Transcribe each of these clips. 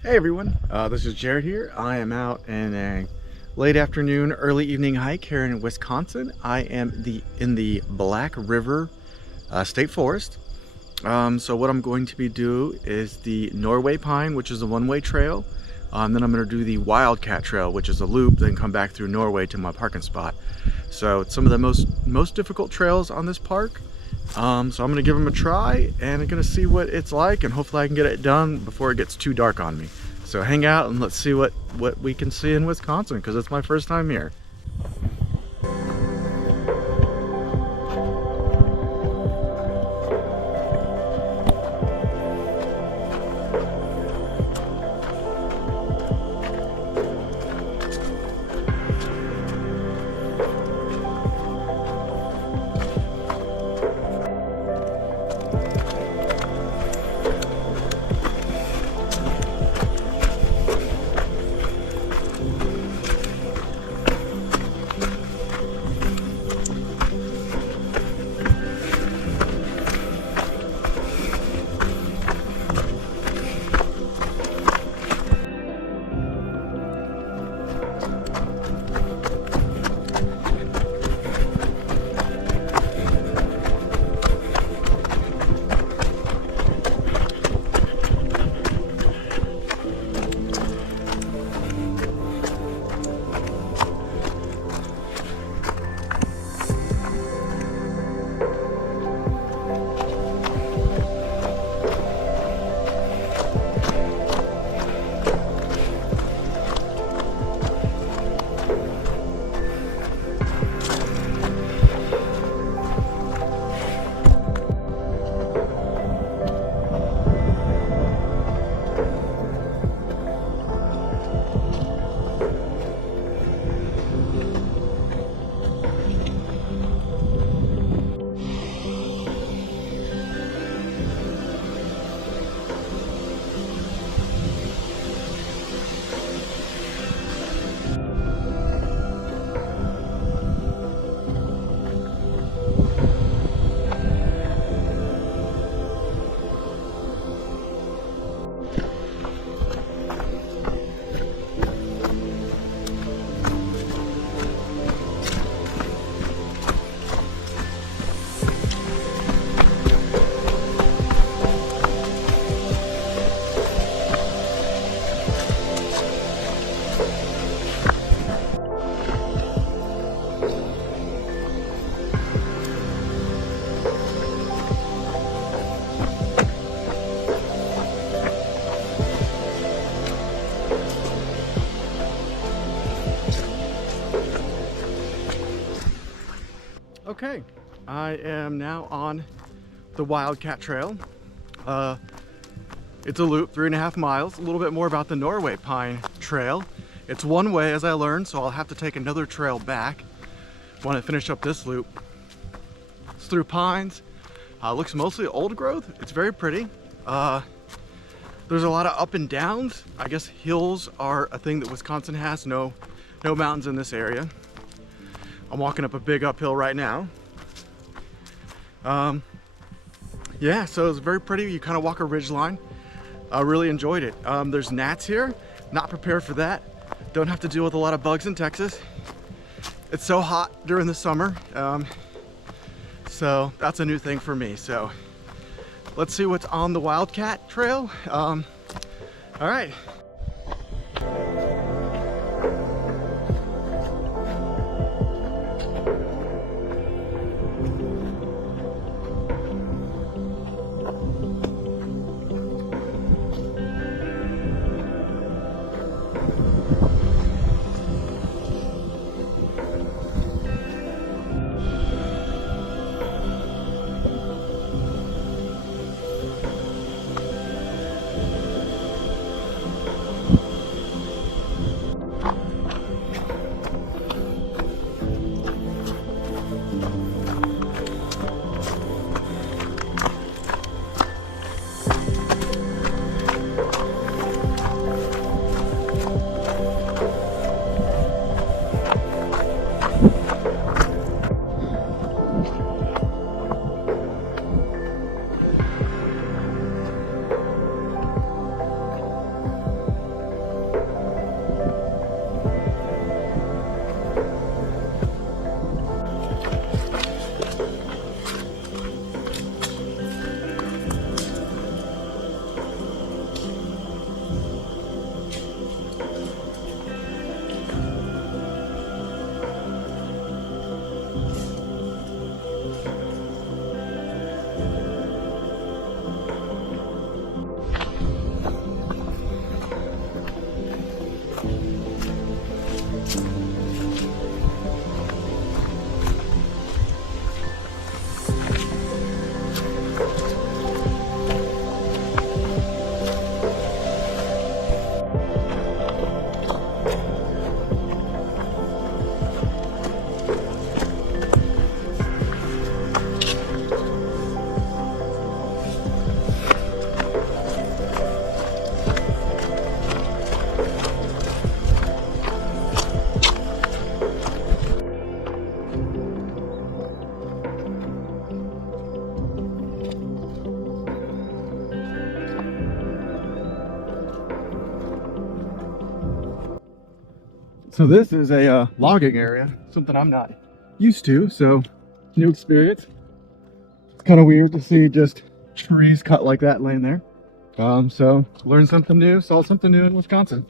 Hey everyone, this is Jared here. I am out in a late afternoon, early evening hike here in Wisconsin. I am in the Black River State Forest. So what I'm going to be do is the Norway Pine, which is a one-way trail. Then I'm going to do the Wildcat Trail, which is a loop, then come back through Norway to my parking spot. So it's some of the most difficult trails on this park. So I'm going to give them a try and I'm going to see what it's like, and hopefully I can get it done before it gets too dark on me. So hang out and let's see what we can see in Wisconsin, because it's my first time here. Okay, I am now on the Wildcat Trail. It's a loop, 3.5 miles. A little bit more about the Norway Pine Trail. It's one way, as I learned, so I'll have to take another trail back when I finish up this loop. It's through pines. Looks mostly old growth. It's very pretty. There's a lot of up and downs. I guess hills are a thing that Wisconsin has. No mountains in this area. I'm walking up a big uphill right now. Yeah, so it's very pretty. You kind of walk a ridge line. I really enjoyed it. There's gnats here. Not prepared for that. Don't have to deal with a lot of bugs in Texas. It's so hot during the summer. So that's a new thing for me. So let's see what's on the Wildcat Trail. All right. So this is a logging area, something I'm not used to, so new experience. It's kind of weird to see just trees cut like that laying there. So learned something new, saw something new in Wisconsin.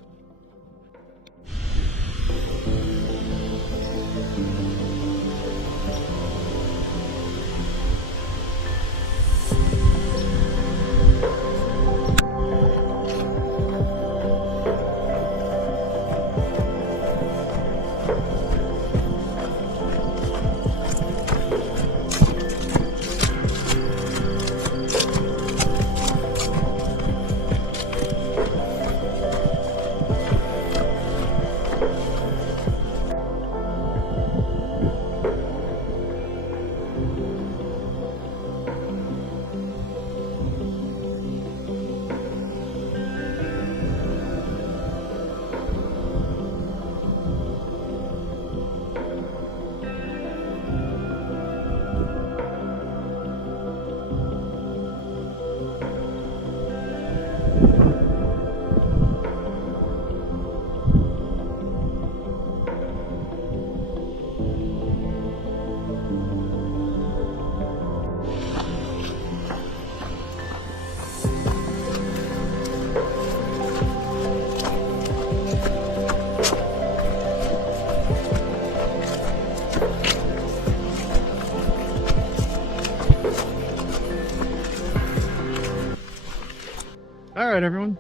All right, everyone.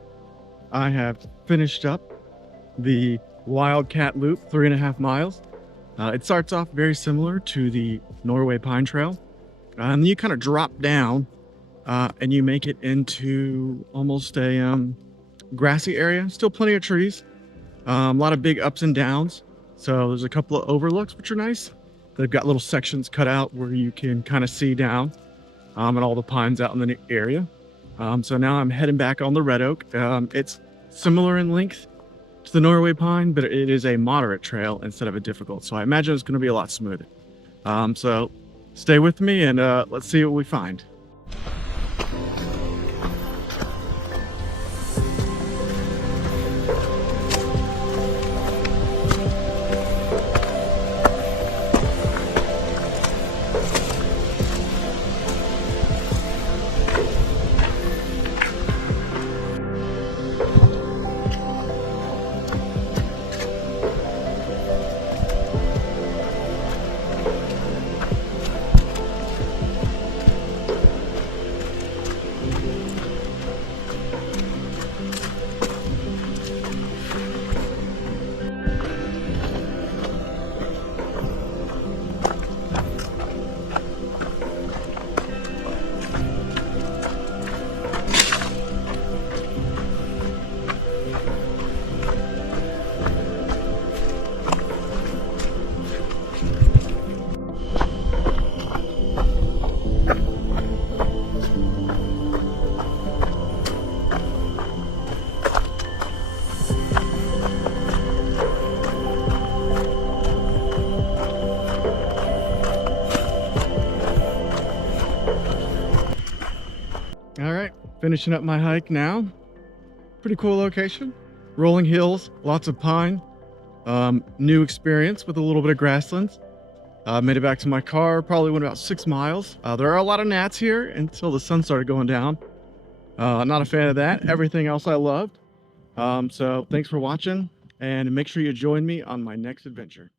I have finished up the Wildcat Loop, 3.5 miles. It starts off very similar to the Norway Pine Trail. And then you kind of drop down and you make it into almost a grassy area. Still plenty of trees. A lot of big ups and downs. So there's a couple of overlooks, which are nice. They've got little sections cut out where you can kind of see down and all the pines out in the area. So now I'm heading back on the red oak. It's similar in length to the Norway pine, but it is a moderate trail instead of a difficult. So I imagine it's going to be a lot smoother. So stay with me and let's see what we find. All right, finishing up my hike now. Pretty cool location. Rolling hills, lots of pine. New experience with a little bit of grasslands. Made it back to my car, probably went about 6 miles. There are a lot of gnats here until the sun started going down. Not a fan of that. Everything else I loved. So thanks for watching and make sure you join me on my next adventure.